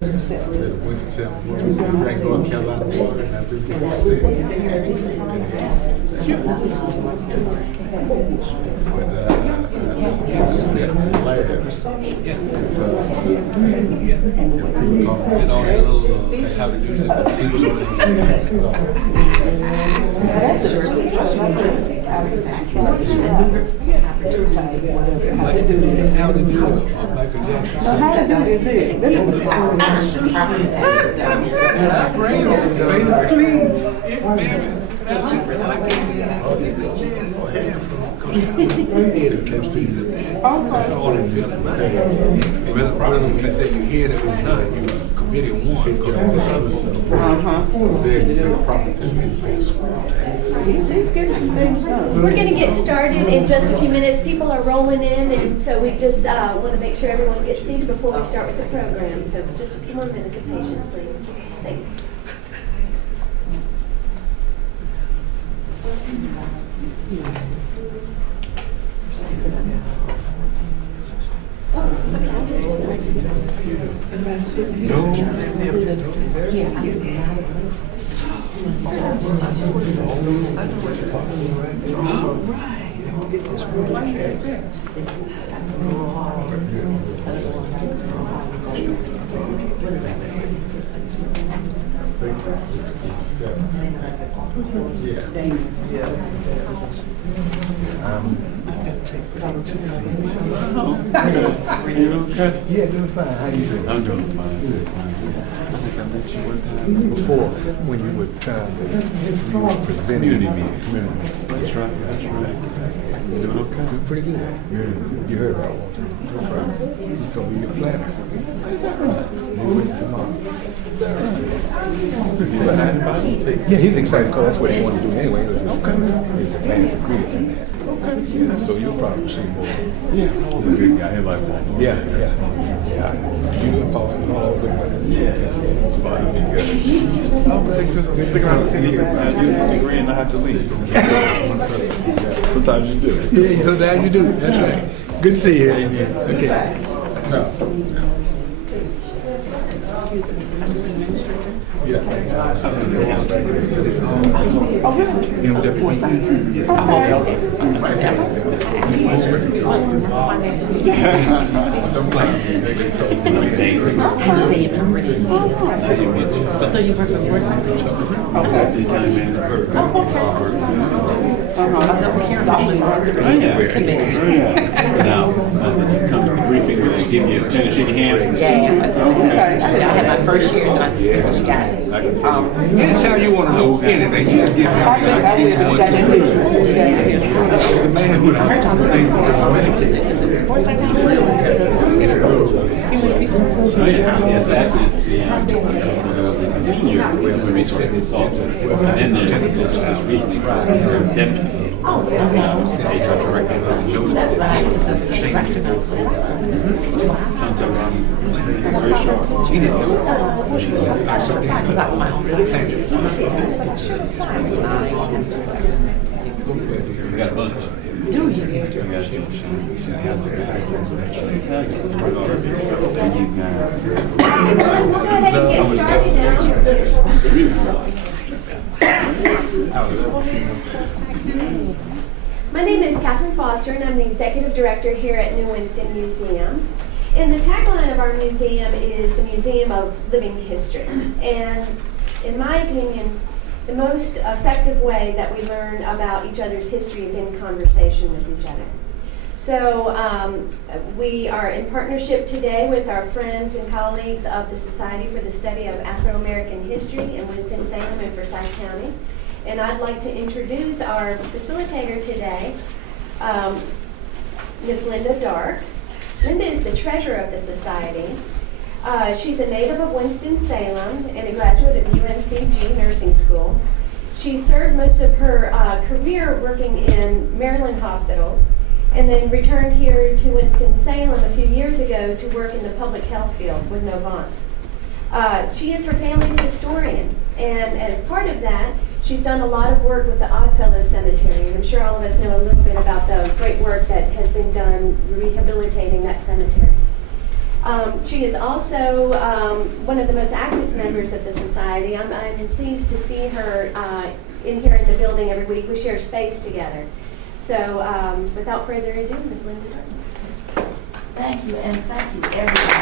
Winston-Salem, drank North Carolina water, and I drink it six. How to do this, how to do it, Michael Jackson. And I brain is clean. That's all they feel in my head. Rather than when they say you hear that was not, you committee one, because all the other stuff. They're property. We're going to get started in just a few minutes. People are rolling in, and so we just want to make sure everyone gets seated before we start with the program. So just a few more minutes of patience, please. Thanks. Yeah, doing fine. How you doing? I'm doing fine. Good. I think I met you one time before when you were trying to present Community meeting. Community. That's right. That's right. You doing okay? Doing pretty good. Yeah. You heard about one. That's right. He's going to be your planner. Is that right? You went tomorrow. Is that right? Yeah, he's excited because that's what he wanted to do anyway. It's advanced degrees in that. Okay. Yeah, so you'll probably see more. Yeah, he's a good guy. He like that. Yeah. You and Paul and all the way. Yes, it's fun to be good. I'm glad to stick around to see you. Use his degree and not have to leave. Sometimes you do. Yeah, sometimes you do. That's right. Good to see you. Okay. No. Yeah. So you work before something? Now, did you come to the briefing where they give you a pen and shake your hand? Yeah, I had my first year and I just recently got it. Anytime you want to know anything, you can get the man with Yes, that is the senior human resource consultant, and then just recently deputy. HR director. That's right. Very sharp. He didn't know. Because I want my own business. We got a bunch. Do you? We'll go ahead and get started now. My name is Catherine Foster, and I'm the Executive Director here at New Winston Museum. And the tagline of our museum is the Museum of Living History. And in my opinion, the most effective way that we learn about each other's history is in conversation with each other. So we are in partnership today with our friends and colleagues of the Society for the Study of Afro-American History in Winston-Salem and Forsyth County. And I'd like to introduce our facilitator today, Ms. Linda Dark. Linda is the treasurer of the Society. She's a native of Winston-Salem and a graduate of UNCG Nursing School. She served most of her career working in Maryland hospitals and then returned here to Winston-Salem a few years ago to work in the public health field with Novant. She is her family's historian, and as part of that, she's done a lot of work with the Oddfellow Cemetery, and I'm sure all of us know a little bit about the great work that has been done rehabilitating that cemetery. She is also one of the most active members of the society. I'm pleased to see her in here in the building every week. We share space together. So without further ado, Ms. Linda Stark. Thank you, and thank you, everybody.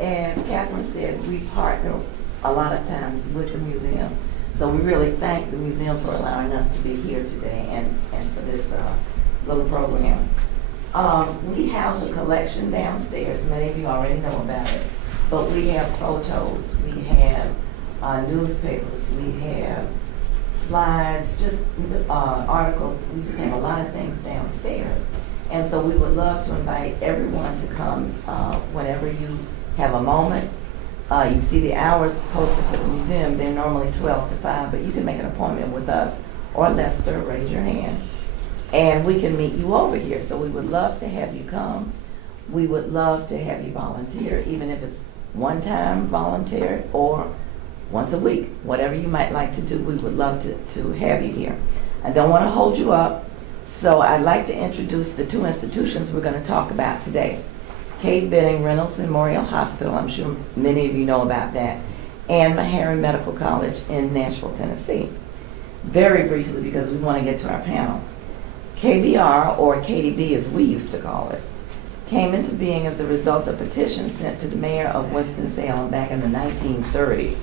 As Catherine said, we partner a lot of times with the museum. So we really thank the museum for allowing us to be here today and for this little program. We house a collection downstairs. Many of you already know about it. But we have photos, we have newspapers, we have slides, just articles. We just have a lot of things downstairs. And so we would love to invite everyone to come whenever you have a moment. You see the hours posted for the museum. They're normally 12 to 5, but you can make an appointment with us or Lester, raise your hand, and we can meet you over here. So we would love to have you come. We would love to have you volunteer, even if it's one time volunteer or once a week, whatever you might like to do. We would love to have you here. I don't want to hold you up, so I'd like to introduce the two institutions we're going to talk about today. Kate Bidding Reynolds Memorial Hospital, I'm sure many of you know about that, and Meharry Medical College in Nashville, Tennessee. Very briefly, because we want to get to our panel. KBR, or KDB as we used to call it, came into being as the result of petitions sent to the mayor of Winston-Salem back in the 1930s.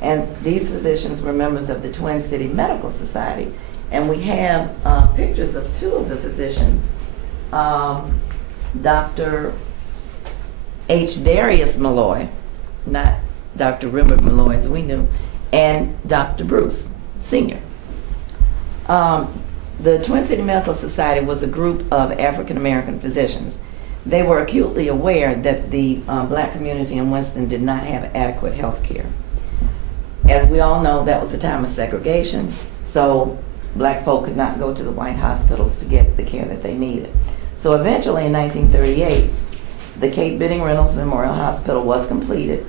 And these physicians were members of the Twin City Medical Society. And we have pictures of two of the physicians, Dr. H. Darius Malloy, not Dr. Rimmerd Malloy as we knew, and Dr. Bruce, Sr. The Twin City Medical Society was a group of African American physicians. They were acutely aware that the black community in Winston did not have adequate health care. As we all know, that was the time of segregation, so black folk could not go to the white hospitals to get the care that they needed. So eventually in 1938, the Kate Bidding Reynolds Memorial Hospital was completed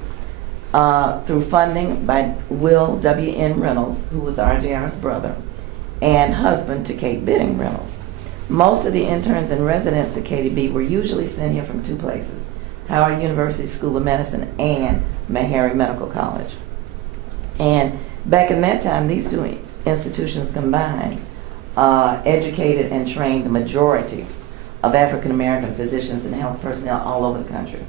through funding by Will W.N. Reynolds, who was RJR's brother and husband to Kate Bidding Reynolds. Most of the interns and residents at KDB were usually sent here from two places, Howard University School of Medicine and Meharry Medical College. And back in that time, these two institutions combined educated and trained the majority of African American physicians and health personnel all over the country.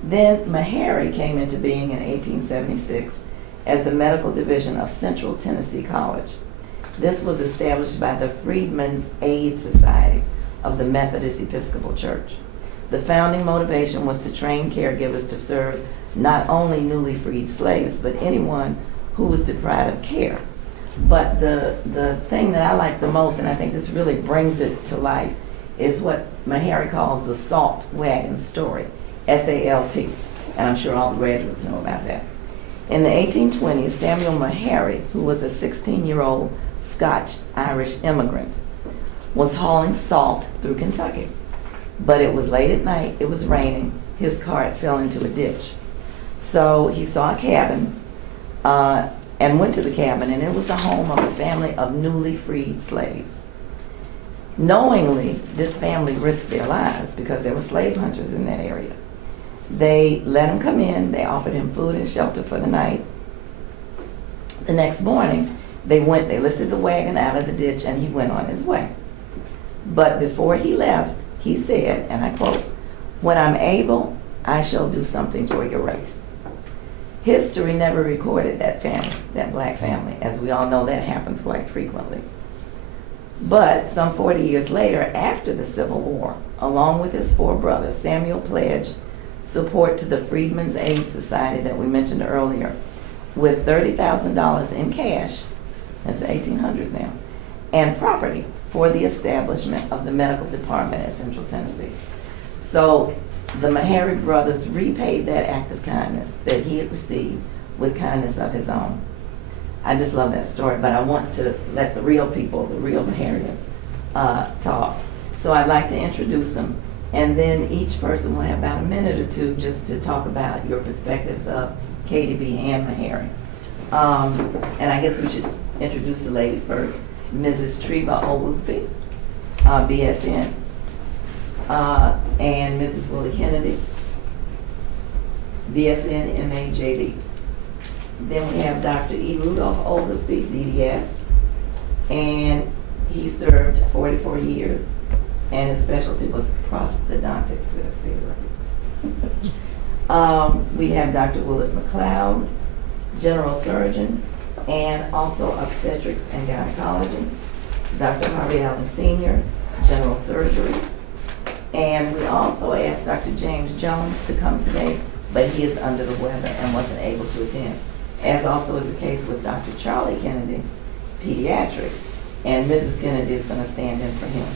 Then Meharry came into being in 1876 as the medical division of Central Tennessee College. This was established by the Freedmen's Aid Society of the Methodist Episcopal Church. The founding motivation was to train caregivers to serve not only newly freed slaves, but anyone who was deprived of care. But the thing that I like the most, and I think this really brings it to life, is what Meharry calls the salt wagon story, S-A-L-T, and I'm sure all the graduates know about that. In the 1820s, Samuel Meharry, who was a 16-year-old Scotch-Irish immigrant, was hauling salt through Kentucky. But it was late at night, it was raining, his cart fell into a ditch. So he saw a cabin and went to the cabin, and it was the home of a family of newly freed slaves. Knowingly, this family risked their lives because there were slave hunters in that area. They let him come in, they offered him food and shelter for the night. The next morning, they lifted the wagon out of the ditch and he went on his way. But before he left, he said, and I quote, "When I'm able, I shall do something for your race." History never recorded that family, that black family. As we all know, that happens quite frequently. But some 40 years later, after the Civil War, along with his four brothers, Samuel pledged support to the Freedmen's Aid Society that we mentioned earlier, with $30,000 in cash, that's the 1800s now, and property for the establishment of the medical department at Central Tennessee. So the Meharry brothers repaid that act of kindness that he had received with kindness of his own. I just love that story, but I want to let the real people, the real Meharryans, talk. So I'd like to introduce them, and then each person will have about a minute or two just to talk about your perspectives of KDB and Meharry. And I guess we should introduce the ladies first. Mrs. Treva Oglesby, BSN. and Mrs. Willie Kennedy, BSN, MA, JD. Then we have Dr. E. Rudolph Oglesby, DDS, and he served 44 years, and his specialty was prosthodontics. Did I say it right? We have Dr. Willard McLeod, general surgeon, and also obstetrics and gynecology. Dr. Harvey Allen Sr., general surgery. And we also asked Dr. James Jones to come today, but he is under the weather and wasn't able to attend, as also is the case with Dr. Charlie Kennedy, pediatrics, and Mrs. Kennedy is going to stand in for him.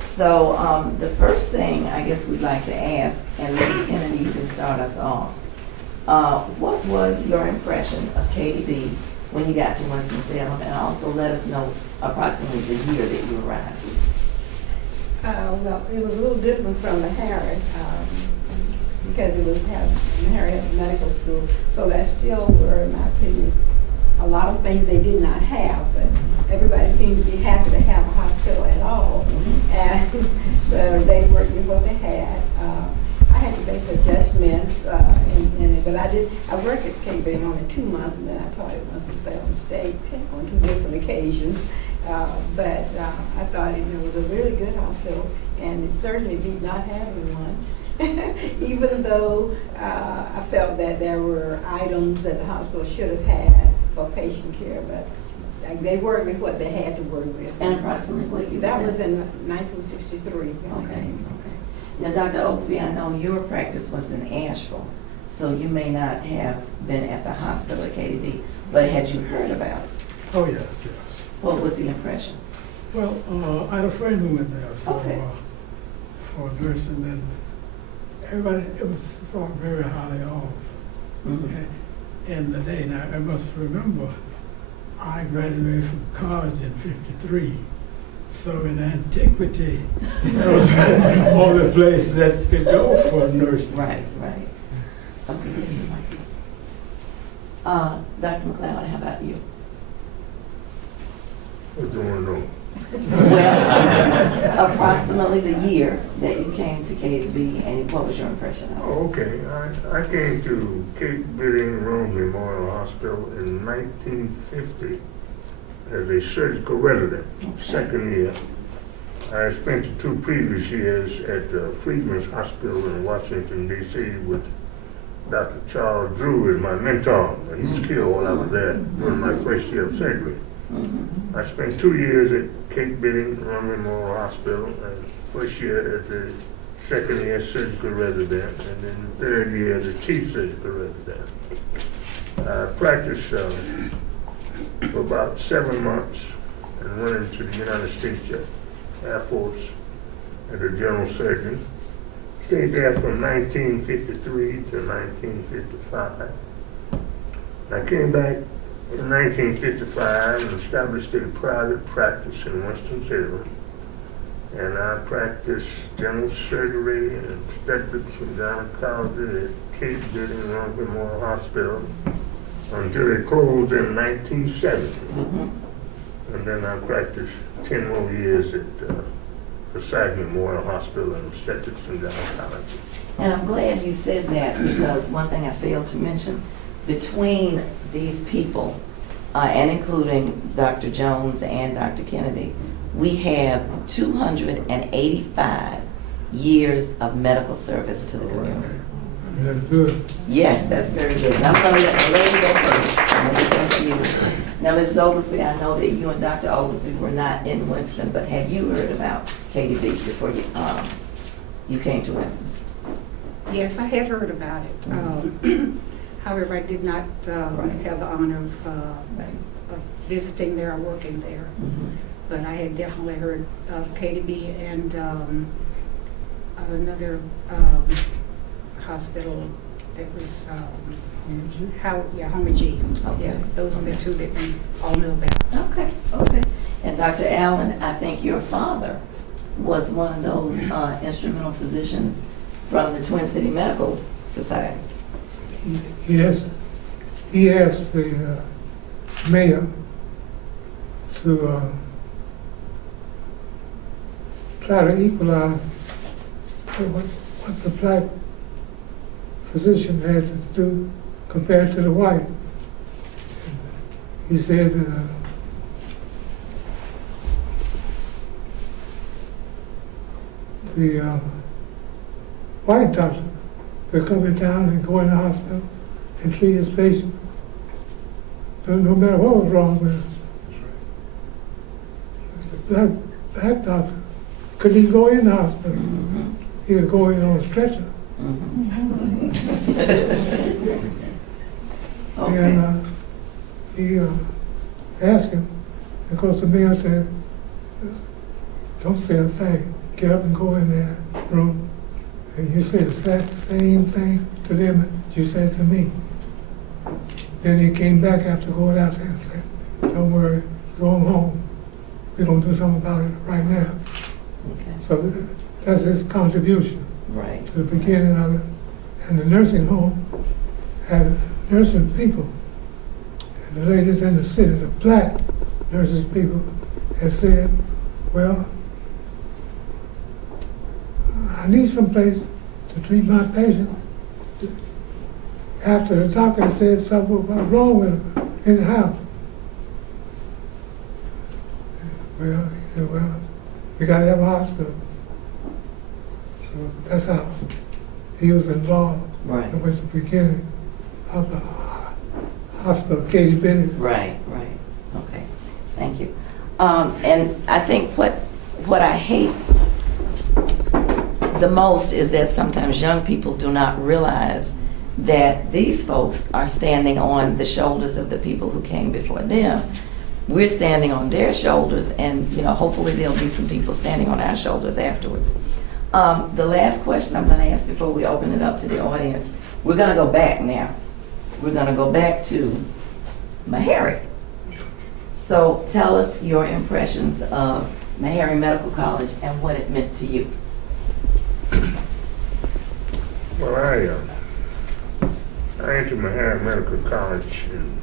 So the first thing I guess we'd like to ask, and Mrs. Kennedy, you can start us off. What was your impression of KDB when you got to Winston-Salem, and also let us know approximately the year that you arrived? Well, it was a little different from Meharry, because it was Meharry Medical School, so that still were, in my opinion, a lot of things they did not have, but everybody seemed to be happy to have a hospital at all, and so they worked with what they had. I had to make adjustments in it, but I worked at KB only 2 months, and then I taught at Winston-Salem State on 2 different occasions. But I thought it was a really good hospital, and it certainly did not have anyone. Even though I felt that there were items that the hospital should have had for patient care, but they worked with what they had to work with. And approximately what year? That was in 1963. Okay. Now, Dr. Oglesby, I know your practice was in Asheville, so you may not have been at the hospital at KDB, but had you heard about it? Oh, yes. What was the impression? Well, I had a friend who went there for nursing, and everybody, it was thought very highly of in the day. Now, I must remember, I graduated from college in '53, so in antiquity, that was the only place that you could go for nursing. Right. Okay. Dr. McLeod, how about you? What do you want to know? Well, approximately the year that you came to KDB, and what was your impression of it? Oh, okay. I came to Cape Reynolds Memorial Hospital in 1950 as a surgical resident, second year. I spent the 2 previous years at Freedman's Hospital in Washington, D.C. with Dr. Charles Drew as my mentor. He was killed while I was there during my first year of surgery. I spent 2 years at Cape Reynolds Memorial Hospital, and first year as the second year surgical resident, and then the third year as the chief surgical resident. I practiced for about 7 months and went into the United States Air Force as a general surgeon. Stayed there from 1953 to 1955. I came back in 1955 and established a private practice in Winston-Salem, and I practiced general surgery and obstetrics and gynecology at Cape Reynolds Memorial Hospital until it closed in 1970. And then I practiced 10 more years at Reynolds Memorial Hospital in obstetrics and gynecology. And I'm glad you said that, because one thing I failed to mention, between these people, and including Dr. Jones and Dr. Kennedy, we have 285 years of medical service to the community. That's good. Yes, that's very good. And I'm going to let the lady go first. And then come to you. Now, Mrs. Oglesby, I know that you and Dr. Oglesby were not in Winston, but have you heard about KDB before you came to Winston? Yes, I had heard about it. However, I did not have the honor of visiting there or working there. But I had definitely heard of KDB and another hospital that was Homage. Okay. Yeah, those were the 2 that we all knew about. Okay. And Dr. Allen, I think your father was one of those instrumental physicians from the Twin City Medical Society. He asked the mayor to try to equalize said, what the black physician had to do compared to the white. He said the white doctor could come in town and go in the hospital and treat his patient, no matter what was wrong with him. The black doctor couldn't even go in the hospital. He would go in on a stretcher. Okay. And he asked him, of course the man said, don't say a thing. Get up and go in that room. And you say the exact same thing to them that you said to me. Then he came back after going out there and said, don't worry, go home. We're going to do something about it right now. Okay. So that's his contribution Right. to the beginning of it. And the nursing home had nursing people. And the ladies in the city, the black nurses people, had said, well, I need some place to treat my patient. After the doctor said something was wrong with him in the house. Well, he said, well, we got to have a hospital. So that's how he was involved. Right. It was the beginning of the hospital, Katie Bennett. Right, right. Okay, thank you. And I think what I hate the most is that sometimes young people do not realize that these folks are standing on the shoulders of the people who came before them. We're standing on their shoulders, and hopefully there'll be some people standing on our shoulders afterwards. The last question I'm going to ask before we open it up to the audience, we're going to go back now. We're going to go back to Meharry. So tell us your impressions of Meharry Medical College and what it meant to you. Well, I entered Meharry Medical College in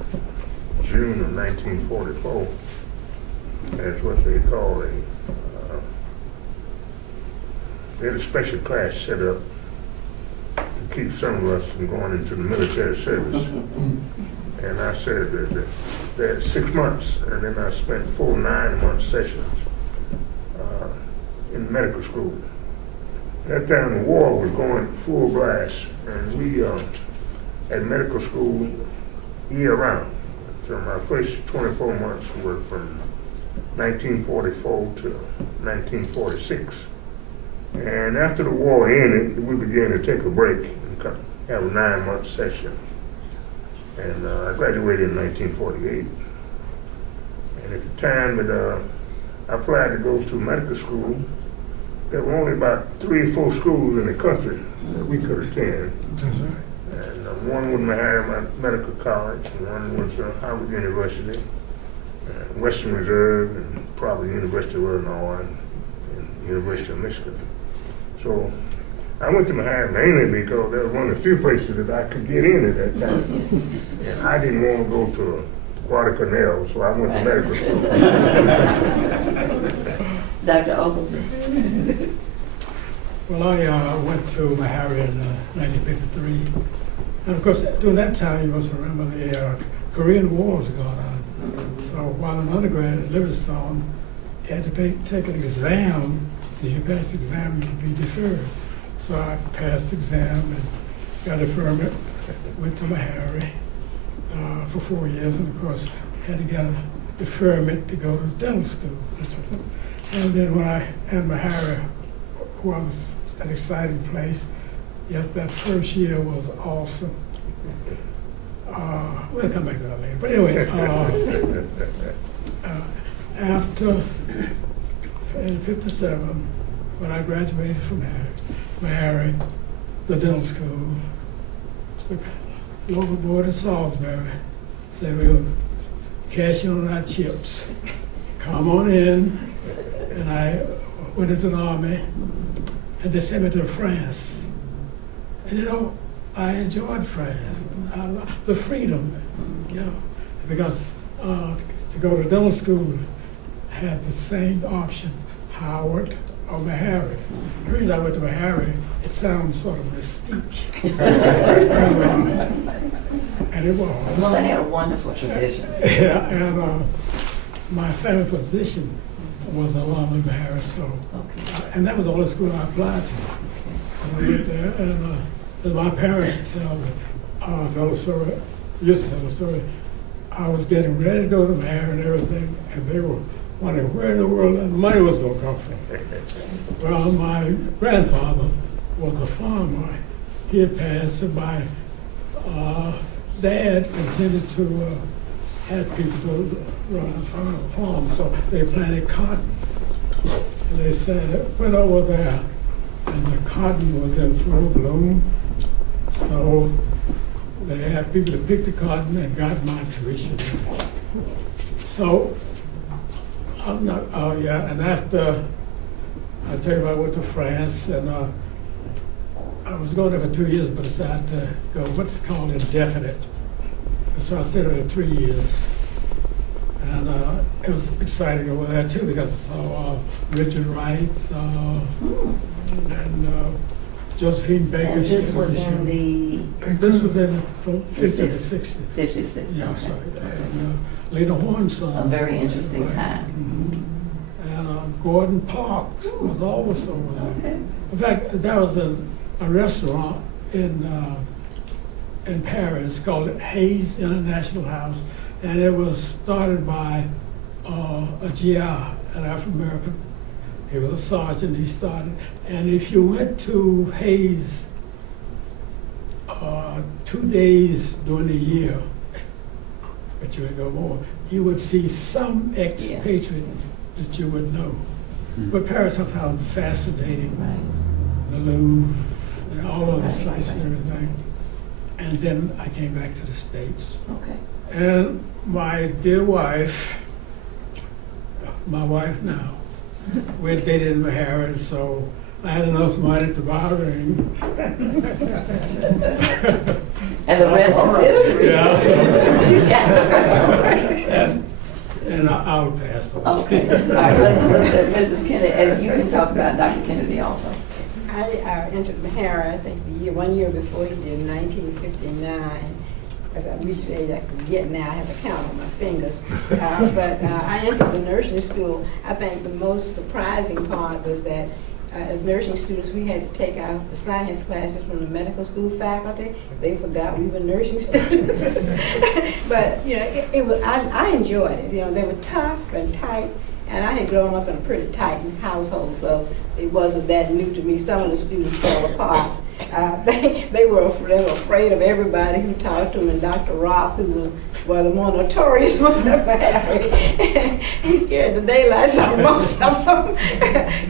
June of 1944. That's what they call they had a special class set up to keep some of us from going into the military service. And I said that 6 months, and then I spent 4 9-month sessions in medical school. At that time, the war was going full blast, and we at medical school year-round. So my first 24 months were from 1944 to 1946. And after the war ended, we began to take a break and have a 9-month session. And I graduated in 1948. And at the time that I applied to go to medical school, there were only about 3 or 4 schools in the country that we could attend. That's right. And one was Meharry Medical College, and one was Howard University, Western Reserve, and probably University of Illinois, and University of Michigan. So I went to Meharry mainly because that was one of the few places that I could get in at that time. And I didn't want to go to Guadalcanal, so I went to medical school. Dr. Ogilvie. Well, I went to Meharry in 1953. And of course, during that time, you must remember the Korean War was going on. So while an undergrad at Livingstone, you had to take an exam. If you passed the exam, you'd be deferred. So I passed the exam and got deferment, went to Meharry for 4 years, and of course, had to get a deferment to go to dental school. And then when I had Meharry, was an exciting place. Yes, that first year was awesome. We'll come back to that later. But anyway, after in 57, when I graduated from Meharry, the dental school, the local board in Salisbury said, we'll cash in on our chips. Come on in. And I went into the Army, and they sent me to France. And I enjoyed France. The freedom, because to go to dental school had the same option, Howard or Meharry. The reason I went to Meharry, it sounds sort of mystique. And it was. Well, they had a wonderful tradition. Yeah, and my family physician was a alum of Meharry, so, and that was the only school I applied to. And I went there, and as my parents tell the story, used to tell the story, I was getting ready to go to Meharry and everything, and they were wondering where in the world the money was going to come from. Well, my grandfather was a farmer. He had passed, and my dad intended to have people to run a farm, so they planted cotton. And they said, went over there, and the cotton was in full bloom, so they had people to pick the cotton and got my tuition. So, I'm not, and after, I tell you, I went to France, and I was going there for 2 years, but decided to go what's called indefinite. And so I stayed there 3 years. And it was exciting over there too, because I saw Richard Wright and Josephine Baker. And this was in This was in from 50 to 60. 50 to 60. Yeah, that's right. And Lena Horne's son. A very interesting time. And Gordon Parks was always over there. Okay. In fact, there was a restaurant in Paris called Hayes International House, and it was started by a GI, an Afro-American. He was a sergeant, he started. And if you went to Hayes 2 days during the year, but you would go more, you would see some expatriate that you would know. But Paris I found fascinating. Right. The Louvre, and all of the sites and everything. And then I came back to the States. Okay. And my dear wife, my wife now, we had dated in Meharry, so I had enough money to buy a ring. And the rest is history. Yeah. So, She's got and I'll pass on. Okay. All right, let's Mrs. Kennedy, and you can talk about Dr. Kennedy also. I entered Meharry, I think one year before he did, 1959. As I reached the age I forget now, I have a count on my fingers. But I entered the nursing school. I think the most surprising part was that as nursing students, we had to take out the science classes from the medical school faculty. They forgot we were nursing students. But you know, I enjoyed it. You know, they were tough and tight, and I had grown up in a pretty tight household, so it wasn't that new to me. Some of the students fell apart. They were afraid of everybody who talked to them, and Dr. Roth, who was one of the more notorious ones at Meharry, he scared the daylights out of most of them.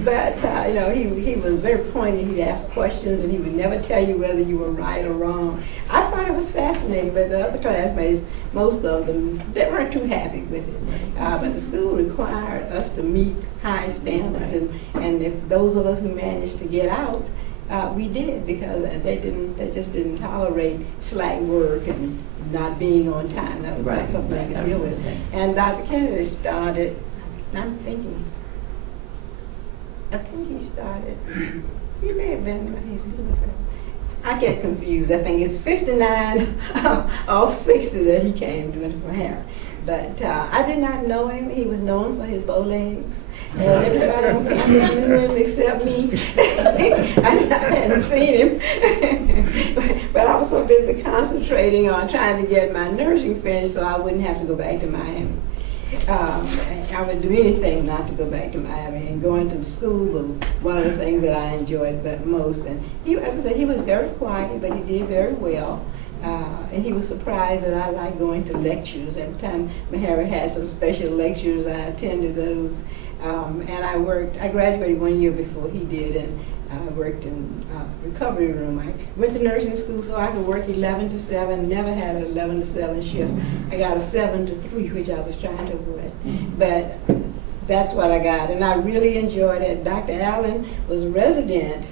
But you know, he was very pointed. He'd ask questions, and he would never tell you whether you were right or wrong. I thought it was fascinating, but the other classmates, most of them, they weren't too happy with it. But the school required us to meet high standards, and if those of us who managed to get out, we did, because they just didn't tolerate slack work and not being on time. That was not something they could deal with. And Dr. Kennedy started, I'm thinking, I think he started, he may have been, I get confused. I think it's 59 of 60 that he came to Meharry. But I did not know him. He was known for his bow legs. And everybody on campus knew him except me. I hadn't seen him. But I was so busy concentrating on trying to get my nursing finished so I wouldn't have to go back to Miami. I would do anything not to go back to Miami. And going to the school was one of the things that I enjoyed the most. And he, as I said, he was very quiet, but he did very well. And he was surprised that I liked going to lectures. Every time Meharry had some special lectures, I attended those. And I graduated 1 year before he did, and I worked in recovery room. I went to nursing school so I could work 11 to 7, never had an 11 to 7 shift. I got a 7 to 3, which I was trying to avoid. But that's what I got, and I really enjoyed it. Dr. Allen was a resident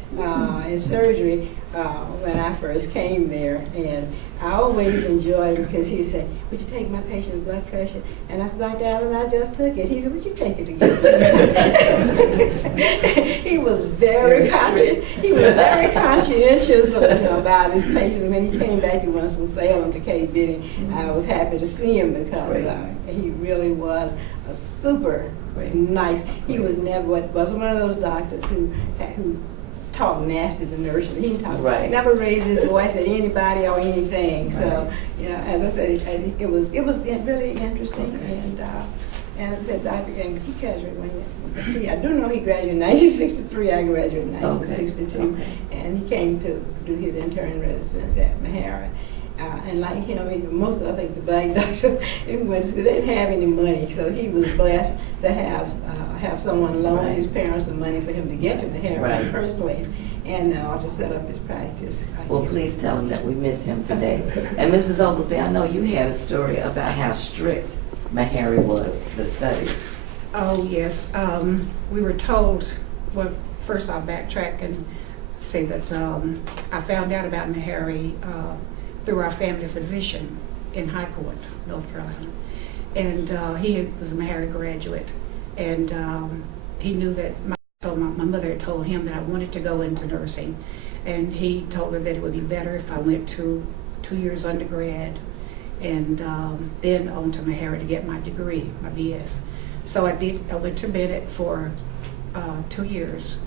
in surgery when I first came there, and I always enjoyed it because he said, would you take my patient's blood pressure? And I said, Dr. Allen, I just took it. He said, would you take it again? about his patients. When he came back to Winston-Salem to Cape Bidding, I was happy to see him because he really was a super nice. He was wasn't one of those doctors who talk nasty to nurses. He never raised his voice at anybody or anything. So, you know, as I said, it was really interesting. And as I said, Dr. Gang, he graduated I do know he graduated in 1963. I graduated in 1962, and he came to do his intern residence at Meharry. And like him, I mean, most of I think the black doctors in went to school, they didn't have any money, so he was blessed to have someone loan his parents the money for him to get to Meharry in the first place, and to set up his practice. Well, please tell him that we miss him today. And Mrs. Oglesby, I know you had a story about how strict Meharry was, the studies. Oh, yes. We were told, well, first I'll backtrack and say that I found out about Meharry through our family physician in High Point, North Carolina. And he was a Meharry graduate. And he knew that my mother had told him that I wanted to go into nursing. And he told her that it would be better if I went to 2 years undergrad and then on to Meharry to get my degree, my BS. So I went to Bennett for 2 years,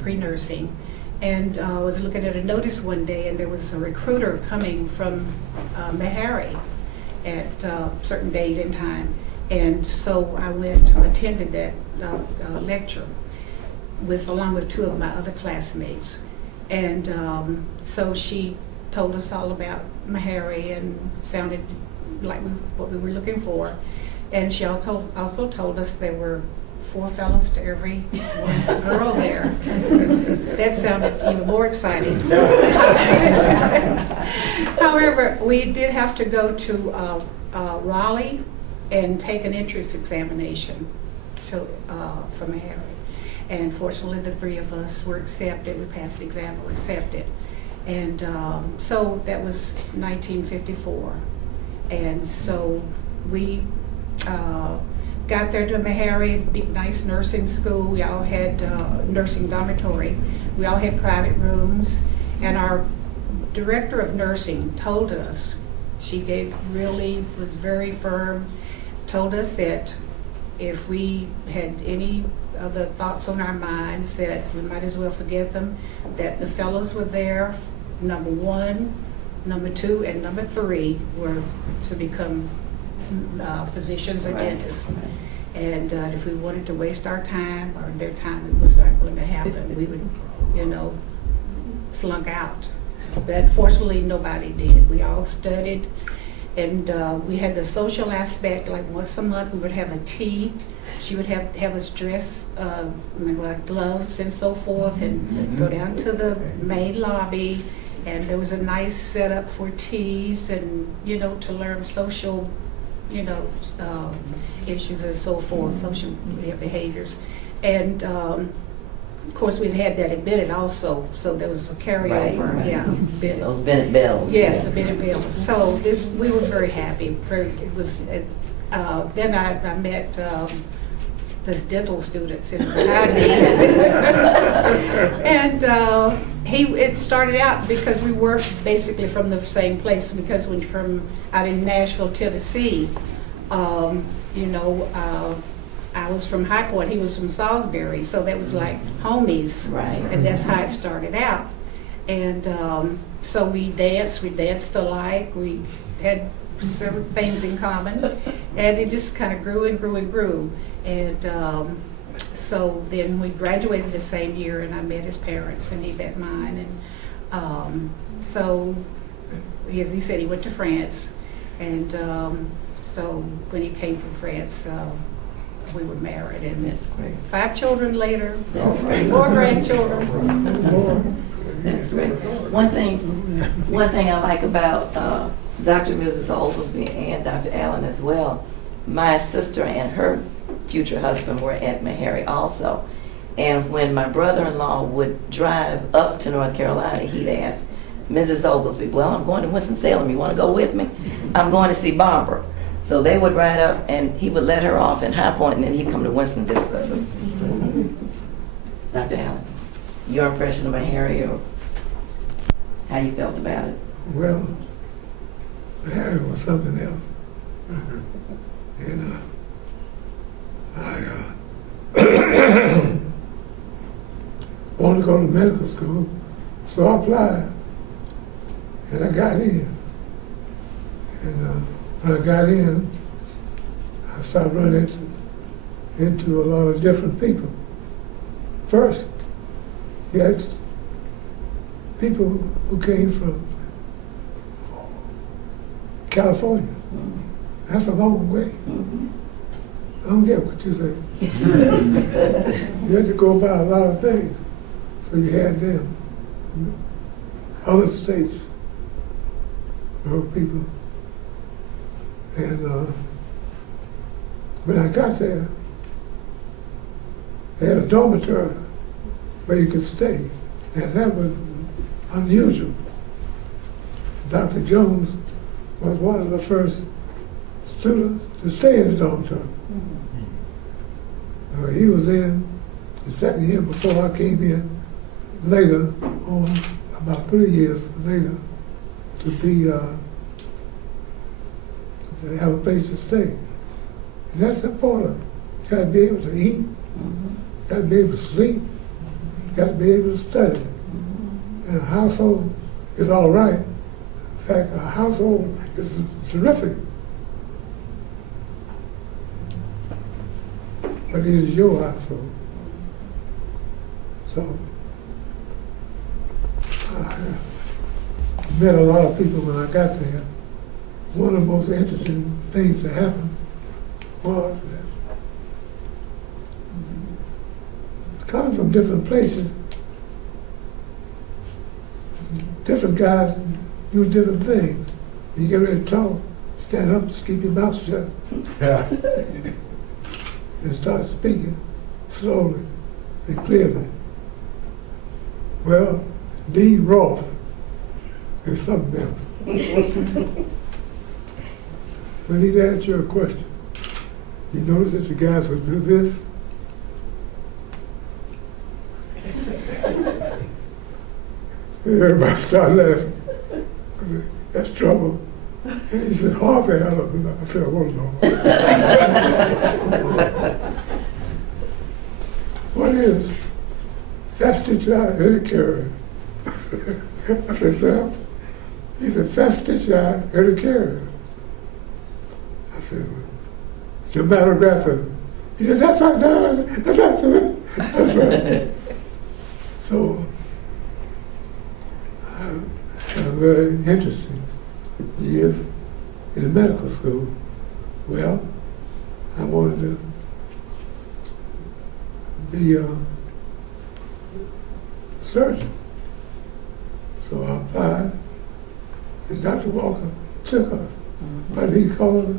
pre-nursing, and was looking at a notice one day, and there was a recruiter coming from Meharry at a certain date and time. And so I attended that lecture along with 2 of my other classmates. And so she told us all about Meharry and sounded like what we were looking for. And she also told us there were 4 fellows to every one girl there. That sounded even more exciting. However, we did have to go to Raleigh and take an entrance examination for Meharry. And fortunately, the 3 of us were accepted. We passed the exam, were accepted. And so that was 1954. And so we got there to Meharry, big nice nursing school. We all had nursing dormitory. We all had private rooms. And our director of nursing told us, was very firm, told us that if we had any other thoughts on our minds, that we might as well forget them, that the fellows were there, number 1, number 2, and number 3 were to become physicians or dentists. And if we wanted to waste our time or their time, it was not going to happen. We would, flunk out. But fortunately, nobody did. We all studied, and we had the social aspect. Like once a month, we would have a tea. She would have us dress like gloves and so forth, and go down to the main lobby. And there was a nice setup for teas and, to learn social, issues and so forth, social behaviors. And of course, we'd had that at Bennett also, so there was a carryover. Right. Yeah, Bennett. Those Bennett bells. Yes, the Bennett bells. So we were very happy. Then I met this dental student sitting behind me, and it started out because we were basically from the same place, because when from out in Nashville, Tennessee, I was from High Point, he was from Salisbury, so that was like homies, right? And that's how it started out. And so we danced alike, we had certain things in common, and it just kind of grew and grew and grew. And so then we graduated the same year, and I met his parents, and he met mine. And so, as he said, he went to France, and so when he came from France, we were married, and That's great. 5 children later, That's great. 4 grandchildren. That's great. One thing I like about Dr. and Mrs. Oglesby and Dr. Allen as well, my sister and her future husband were at Meharry also. And when my brother-in-law would drive up to North Carolina, he'd ask Mrs. Oglesby, well, I'm going to Winston-Salem. You want to go with me? I'm going to see Barbara. So they would ride up, and he would let her off in High Point, and then he'd come to Winston visit us. Dr. Allen, your impression of Meharry, or how you felt about it. Well, Harry was something else. And I wanted to go to medical school, so I applied, and I got in. And when I got in, I started running into a lot of different people. First, you had people who came from California. That's a long way. I don't get what you say. You had to go by a lot of things. So you had them. Other states, there were people. And when I got there, they had a dormitory where you could stay. And that was unusual. Dr. Jones was one of the first students to stay in the dormitory. He was in the second year before I came in later on, about 3 years later, to have a place to stay. And that's important. You gotta be able to eat, you gotta be able to sleep, you gotta be able to study. And a household is all right. In fact, a household is terrific. But it is your household. So, I met a lot of people when I got there. One of the most interesting things that happened was that coming from different places, different guys do different things. You get ready to talk, stand up, just keep your mouth shut. Yeah. And start speaking slowly and clearly. Well, D. Roth is something else. When he'd answer your question, you notice that the guys would do this. And everybody started laughing. I said, that's trouble. And he said, Harvey, I said, oh Lord. What is Fastigia urticaria? I said, sir? He said, Fastigia urticaria. I said, dermatography. He said, that's right, that's right, that's right. So, I had a very interesting years in the medical school. Well, I wanted to be a surgeon. So I applied, and Dr. Walker took her, but he caused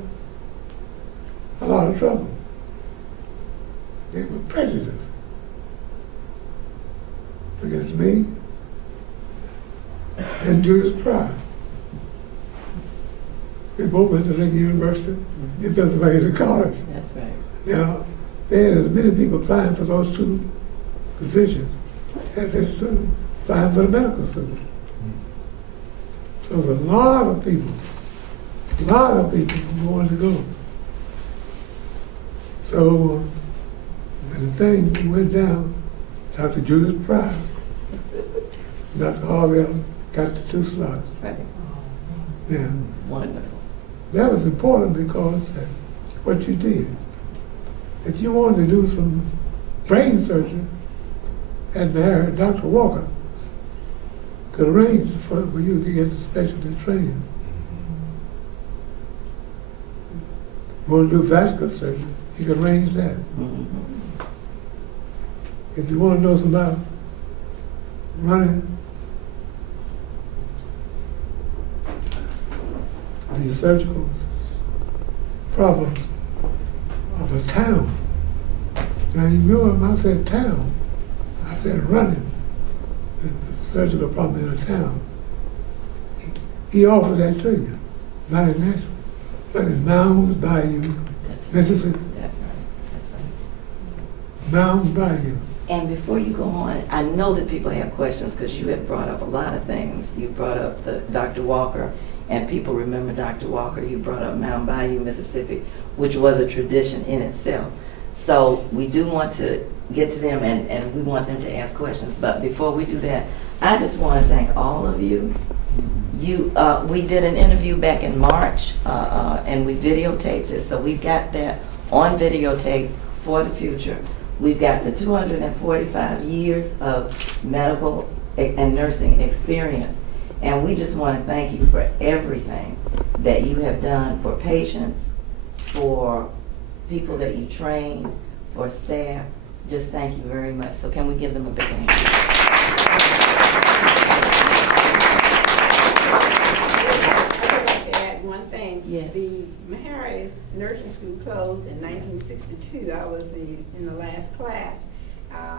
a lot of trouble. They were prejudiced against me and Judas Pryor. They both went to Lincoln University in Pennsylvania College. That's right. Now, they had as many people applying for those two positions as they stood applying for the medical school. So there's a lot of people who wanted to go. So when the thing went down, Dr. Judas Pryor, Dr. Harvey got the 2 slots. Right. Yeah. Wonderful. That was important because what you did. If you wanted to do some brain surgery at Meharry, Dr. Walker could arrange for you to get the specialty training. You want to do vascular surgery, he could arrange that. If you want to know something about running the surgical problems of a town. Now you know when I said town, I said running the surgical problem in a town. He offered that to you, not in Nashville, but in Mounds Bayou, Mississippi. That's right. That's right. Mounds Bayou. And before you go on, I know that people have questions because you have brought up a lot of things. You brought up the Dr. Walker, and people remember Dr. Walker. You brought up Mount Bayou, Mississippi, which was a tradition in itself. So we do want to get to them, and we want them to ask questions. But before we do that, I just want to thank all of you. We did an interview back in March, and we videotaped it. So we've got that on videotape for the future. We've got the 245 years of medical and nursing experience. And we just want to thank you for everything that you have done for patients, for people that you train, for staff. Just thank you very much. So can we give them a big hand? I'd like to add one thing. Yeah. The Meharry Nursing School closed in 1962. I was in the last class.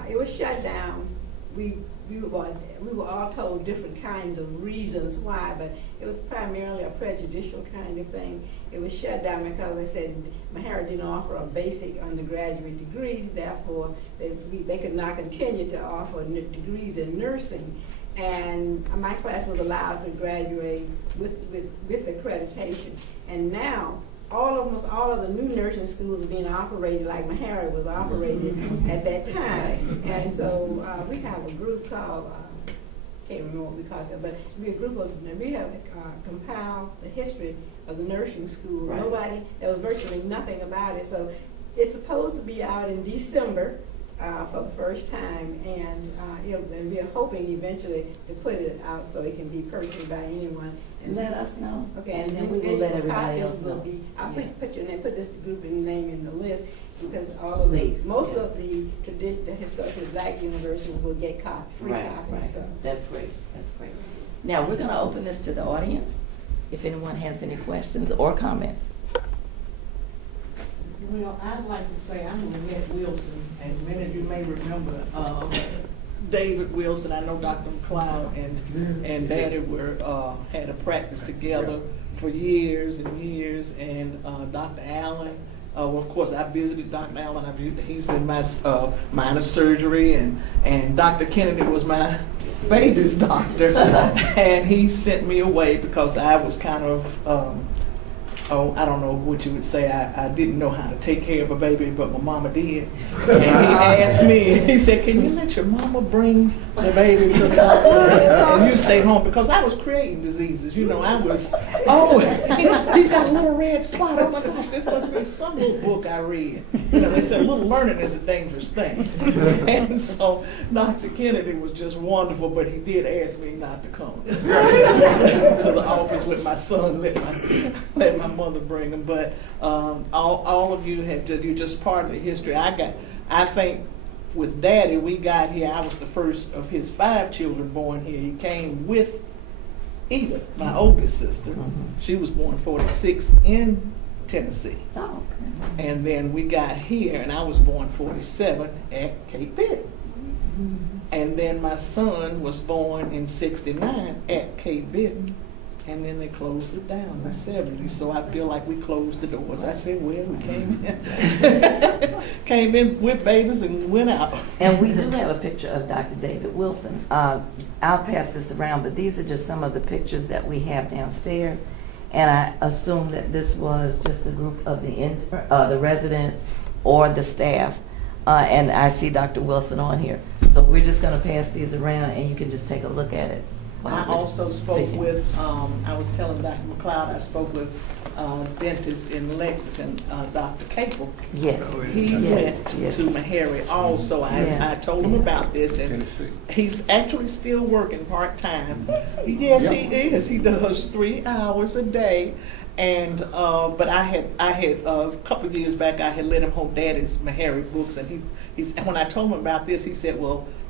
It was shut down. We were all told different kinds of reasons why, but it was primarily a prejudicial kind of thing. It was shut down because they said Meharry didn't offer a basic undergraduate degree, therefore they could not continue to offer degrees in nursing. And my class was allowed to graduate with accreditation. And now, almost all of the new nursing schools are being operated like Meharry was operated at that time. And so we have a group called, can't remember what we call it, but we have compiled the history of the nursing school. Right. There was virtually nothing about it. So it's supposed to be out in December for the first time, and we are hoping eventually to put it out so it can be purchased by anyone. And Let us know. Okay, and then we will let everybody else copies will know. be, I'll put your name, put this group name in the list, because all of the, most of the historically black universities will get free copies. Right. So. That's great. That's great. Now we're going to open this to the audience. If anyone has any questions or comments. Well, I'd like to say I'm Lynette Wilson, and many of you may remember David Wilson. I know Dr. McLeod and Daddy had a practice together for years and years, and Dr. Allen. Well, of course, I visited Dr. Allen. He's been my minor surgery, and Dr. Kennedy was my baby's doctor, and he sent me away because I was kind of I don't know what you would say. I didn't know how to take care of a baby, but my mama did. And he asked me, he said, can you let your mama bring the baby to the doctor and you stay home? Because I was creating diseases. You know, I was, he's got a little red spot. Oh my gosh, this must be some little book I read. You know, they said little learning is a dangerous thing. And so Dr. Kennedy was just wonderful, but he did ask me not to come to the office with my son, let my mother bring them. But all of you you're just part of the history. I think with Daddy, we got here, I was the first of his 5 children born here. He came with Edith, my oldest sister. She was born 46 in Tennessee. Oh, okay. And then we got here, and I was born 47 at Cape Benton. And then my son was born in 69 at Cape Benton. And then they closed it down in the 70s. So I feel like we closed the doors. I said, well, we came in with babies and went out. And we do have a picture of Dr. David Wilson. I'll pass this around, but these are just some of the pictures that we have downstairs. And I assume that this was just a group of the residents or the staff. And I see Dr. Wilson on here. So we're just going to pass these around, and you can just take a look at it. I also spoke with, I was telling Dr. McLeod, I spoke with dentist in Lexington, Dr. Capel. Yes. He went to Meharry also. I told him about this, and he's actually still working part-time. Yes, he is. He does 3 hours a day. And but I had a couple of years back, I had let him hold Daddy's Meharry books, and when I told him about this, he said,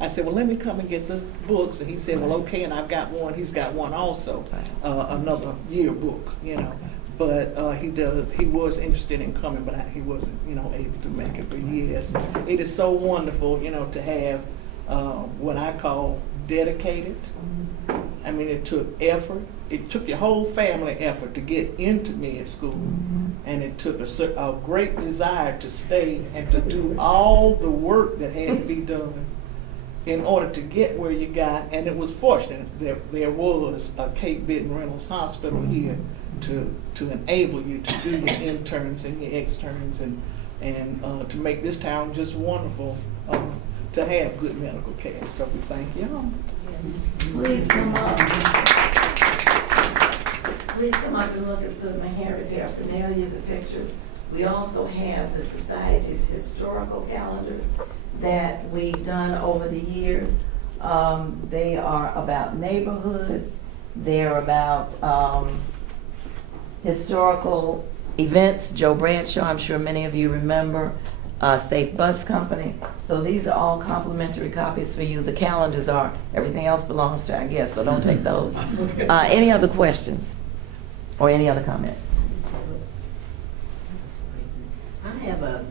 I said, let me come and get the books, and he said, well, okay, and I've got one. He's got one also, another yearbook, you know. But he was interested in coming, but he wasn't, able to make it. But yes, it is so wonderful, to have what I call dedicated I mean, it took effort. It took your whole family effort to get into med school. And it took a great desire to stay and to do all the work that had to be done in order to get where you got. And it was fortunate that there was a Kate Bitten Reynolds Hospital here to enable you to do your interns and your externs and to make this town just wonderful to have good medical care. So we thank y'all. Please come up. Please come up and look at the Meharry paraphernalia, the pictures. We also have the Society's historical calendars that we've done over the years. They are about neighborhoods. They're about historical events. Joe Bradshaw, I'm sure many of you remember, Safe Bus Company. So these are all complimentary copies for you. The calendars are. Everything else belongs to our guests, so don't take those. Any other questions or any other comment? I have a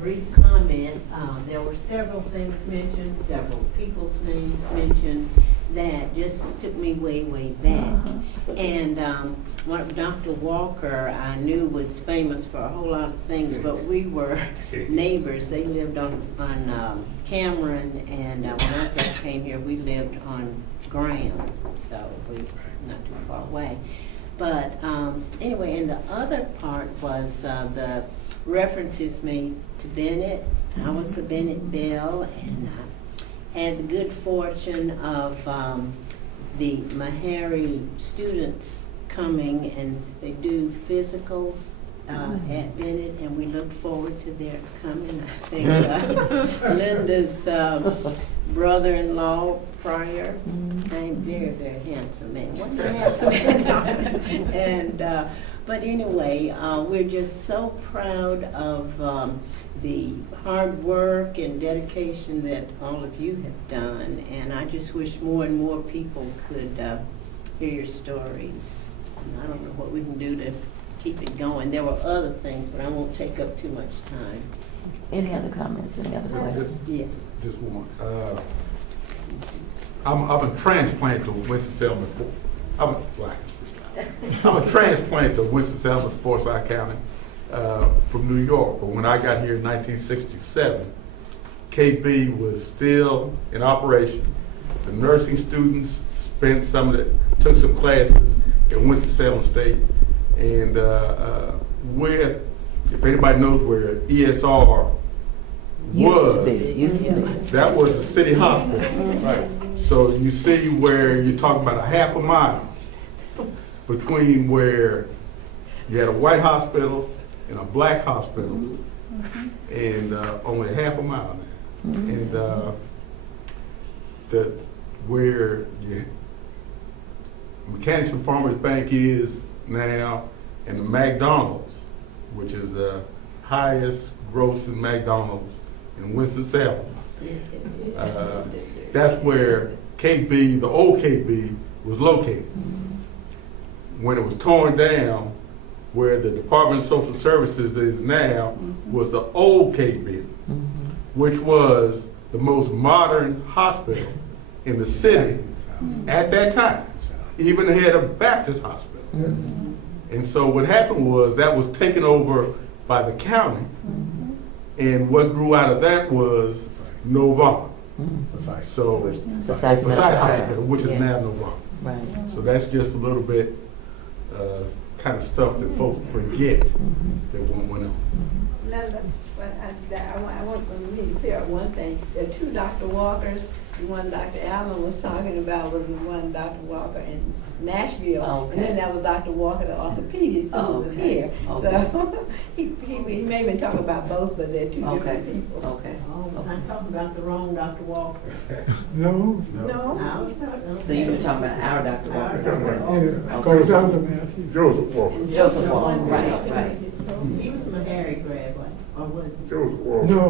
brief comment. There were several things mentioned, several people's names mentioned that just took me way, way back. And one of Dr. Walker I knew was famous for a whole lot of things, but we were neighbors. They lived on Cameron, and when I first came here, we lived on Graham, so we not too far away. But anyway, and the other part was the references made to Bennett. I was a Bennett Belle, and I had the good fortune of the Meharry students coming, and they do physicals at Bennett, and we look forward to their coming. I think Linda's brother-in-law, Pryor, I'm very, very handsome man. Wasn't he handsome? And but anyway, we're just so proud of the hard work and dedication that all of you have done, and I just wish more and more people could hear your stories. And I don't know what we can do to keep it going. There were other things, but I won't take up too much time. Any other comments? Any other questions? Yeah. Just one. I'm a transplant to Winston-Salem. I'm a transplant to Winston-Salem, Forsyth County, from New York. But when I got here in 1967, KB was still in operation. The nursing students took some classes at Winston-Salem State, and if anybody knows where ESR that was the city hospital. Right. So you see where you're talking about a half a mile between where you had a white hospital and a black hospital, and only half a mile now. And where Mechanics and Farmers Bank is now, and the McDonald's, which is the highest grossing McDonald's in Winston-Salem. That's where KB, the old KB, was located. When it was torn down, where the Department of Social Services is now, was the old KB, which was the most modern hospital in the city at that time, even ahead of Baptist Hospital. And so what happened was that was taken over by the county, and what grew out of that was Novant. So Forsyth Hospital, which is now Novant. Right. So that's just a little bit kind of stuff that folks forget that went on. I want to clear up one thing. There are two Dr. Walkers. The one Dr. Allen was talking about was the one Dr. Walker in Nashville, and then that was Dr. Walker, the orthopedist, who was here. So he may have been talking about both, but they're two different people. Okay. Oh, was I talking about the wrong Dr. Walker? No. I was talking. So you were talking about our Dr. Walker. Yeah, because Dr. Matthew. Joseph Walker. Joseph Walker, right. He was a Meharry grad, right? Or was he? Joseph Walker. No.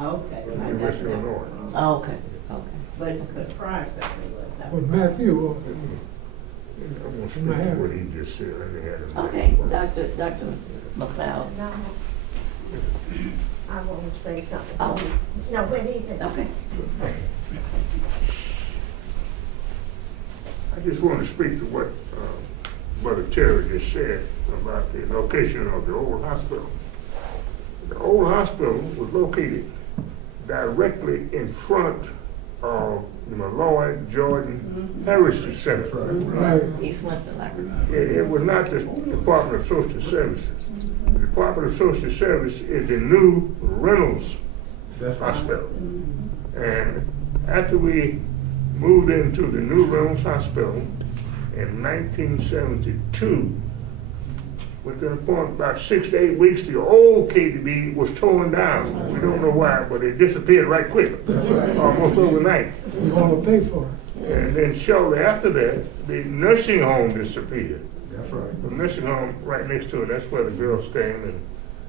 Okay. University of Illinois. Okay. But prior certainly was. But Matthew was. I'm going to speak to what he just said. Okay, Dr. McLeod. No, I want to say something. Oh. No, when he finished. Okay. just want to speak to what Brother Terry just said about the location of the old hospital. The old hospital was located directly in front of the Malloy Jordan Heritage Center. Right. East Winston-Salem. It was not the Department of Social Services. The Department of Social Service is the new Reynolds Hospital. And after we moved into the new Reynolds Hospital in 1972, within about 6 to 8 weeks, the old KDB was torn down. We don't know why, but it disappeared right quick, almost overnight. You want to pay for it. And then shortly after that, the nursing home disappeared. That's right. The nursing home right next to it, that's where the girls came, and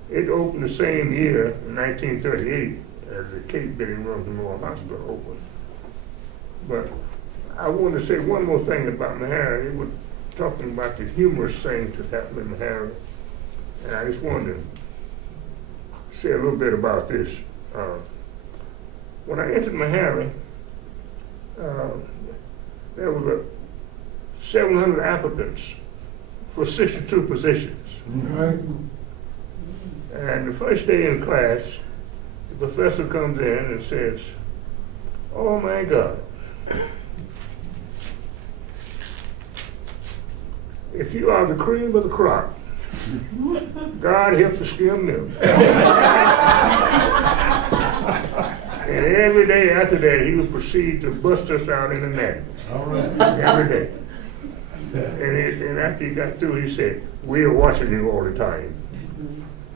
it opened the same year, in 1938, as the Kate Reynolds Memorial Hospital opened. But I want to say one more thing about Meharry. It was talking about the humorous things that happened in Meharry, and I just wanted to say a little bit about this. When I entered Meharry, there were 700 applicants for 62 positions. Right. And the first day in class, the professor comes in and says, "Oh my God, if you are the cream of the crop, God help the skim milk." And every day after that, he would proceed to bust us out in the net. All right. Every day. And after he got through, he said, "We are watching you all the time.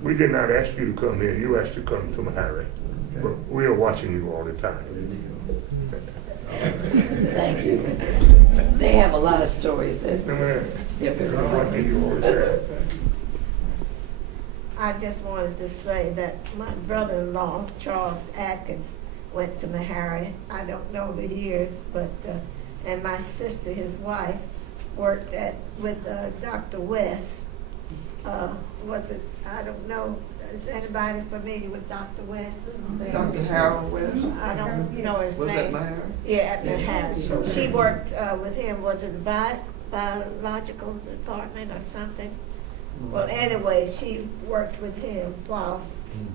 We did not ask you to come here. You asked to come to Meharry. But we are watching you all the time." Thank you. They have a lot of stories that Amen. they're very I'm proud watching you all the time. I just wanted to say that my brother-in-law, Charles Atkins, went to Meharry. I don't know the years, but, and my sister, his wife, worked with Dr. West. Was it, I don't know, is anybody familiar with Dr. West? Dr. Harold West. I don't know his Was name. that Meharry? Yeah, at Meharry. She worked with him, was it biological department or something? Well, anyway, she worked with him while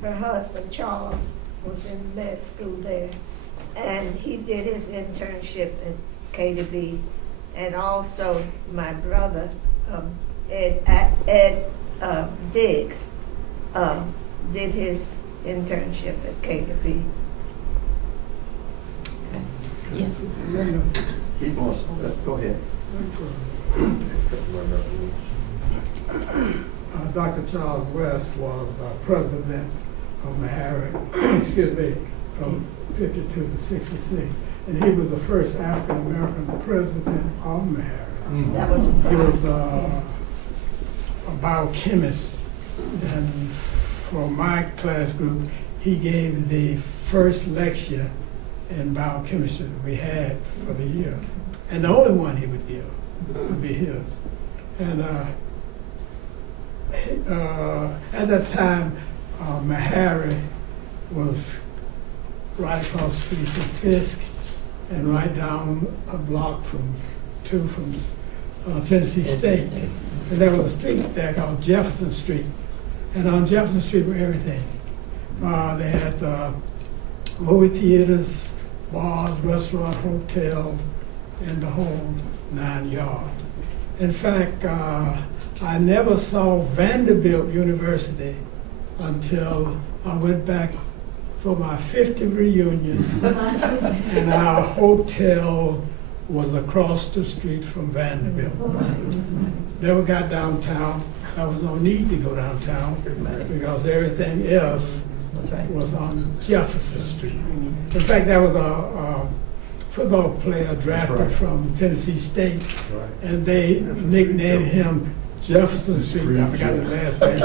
her husband, Charles, was in med school there. And he did his internship at KDB. And also my brother, Ed Diggs, did his internship at KDB. Yes. He wants, go ahead. Dr. Charles West was president of Meharry, excuse me, from 52 to 66. And he was the first African-American president of Meharry. That was He was a biochemist. And for my class group, he gave the first lecture in biochemistry that we had for the year. And the only one he would give would be his. And at that time, Meharry was right across the street from Fisk and right down a block from Tennessee State. And there was a street there called Jefferson Street. And on Jefferson Street were everything. They had movie theaters, bars, restaurants, hotels, and the whole 9 yards. In fact, I never saw Vanderbilt University until I went back for my 50th reunion, and our hotel was across the street from Vanderbilt. Never got downtown. There was no need to go downtown because everything else was on Jefferson Street. In fact, there was a football player drafted from Tennessee State, and they nicknamed him Jefferson Street. I forgot his last name.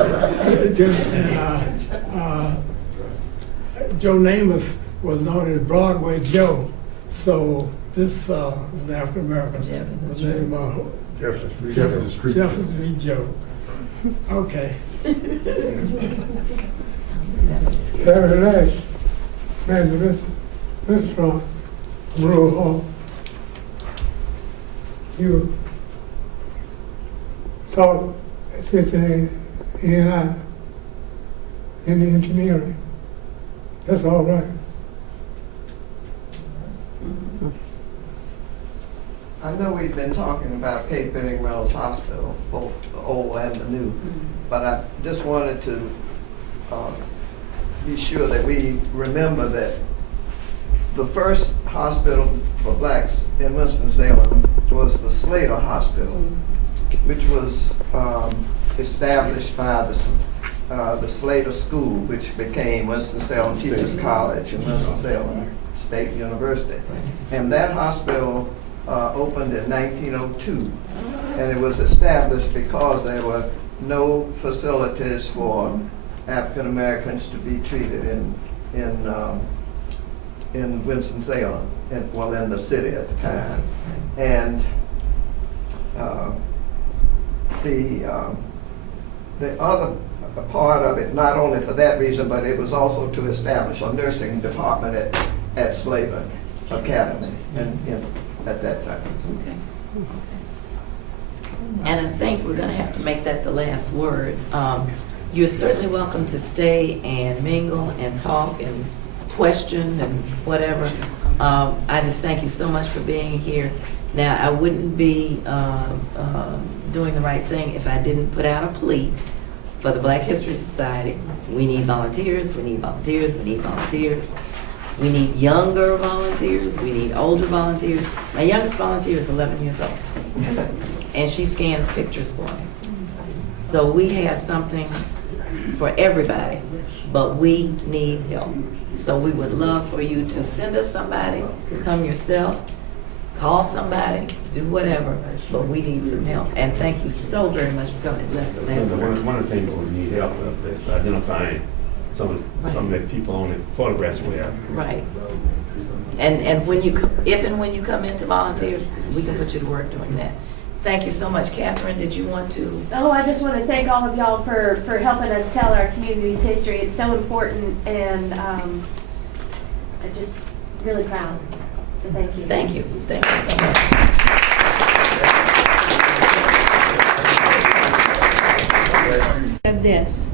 And Joe Namath was known as Broadway Joe. So this was African American. Was named Jefferson Street. Jefferson Street Joe. Okay. Very nice. Man, this from Rural Hall. you taught at this ENI in the engineering. That's all right. I know we've been talking about Cape Benning Reynolds Hospital, both the old and the new, but I just wanted to be sure that we remember that the first hospital for blacks in Winston-Salem was the Slater Hospital, which was established by the Slater School, which became Winston-Salem Teachers College and Winston-Salem State University. And that hospital opened in 1902, and it was established because there were no facilities for African Americans to be treated in Winston-Salem, in the city at the time. And the other part of it, not only for that reason, but it was also to establish a nursing department at Slater Academy at that time. Okay. And I think we're going to have to make that the last word. You're certainly welcome to stay and mingle and talk and question and whatever. I just thank you so much for being here. Now, I wouldn't be doing the right thing if I didn't put out a plea for the Black History Society. We need volunteers, we need volunteers, we need volunteers. We need younger volunteers, we need older volunteers. My youngest volunteer is 11 years old, and she scans pictures for me. So we have something for everybody, but we need help. So we would love for you to send us somebody, come yourself, call somebody, do whatever, but we need some help. And thank you so very much for coming. That's the last word. One of the things we need help with is identifying some of the people on the photographs we have. Right. And when you, if and when you come in to volunteer, we can put you to work doing that. Thank you so much. Catherine, did you want to? Oh, I just want to thank all of y'all for helping us tell our community's history. It's so important, and I'm just really proud. So thank you. Thank you. Thank you so much. Of this.